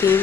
3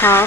½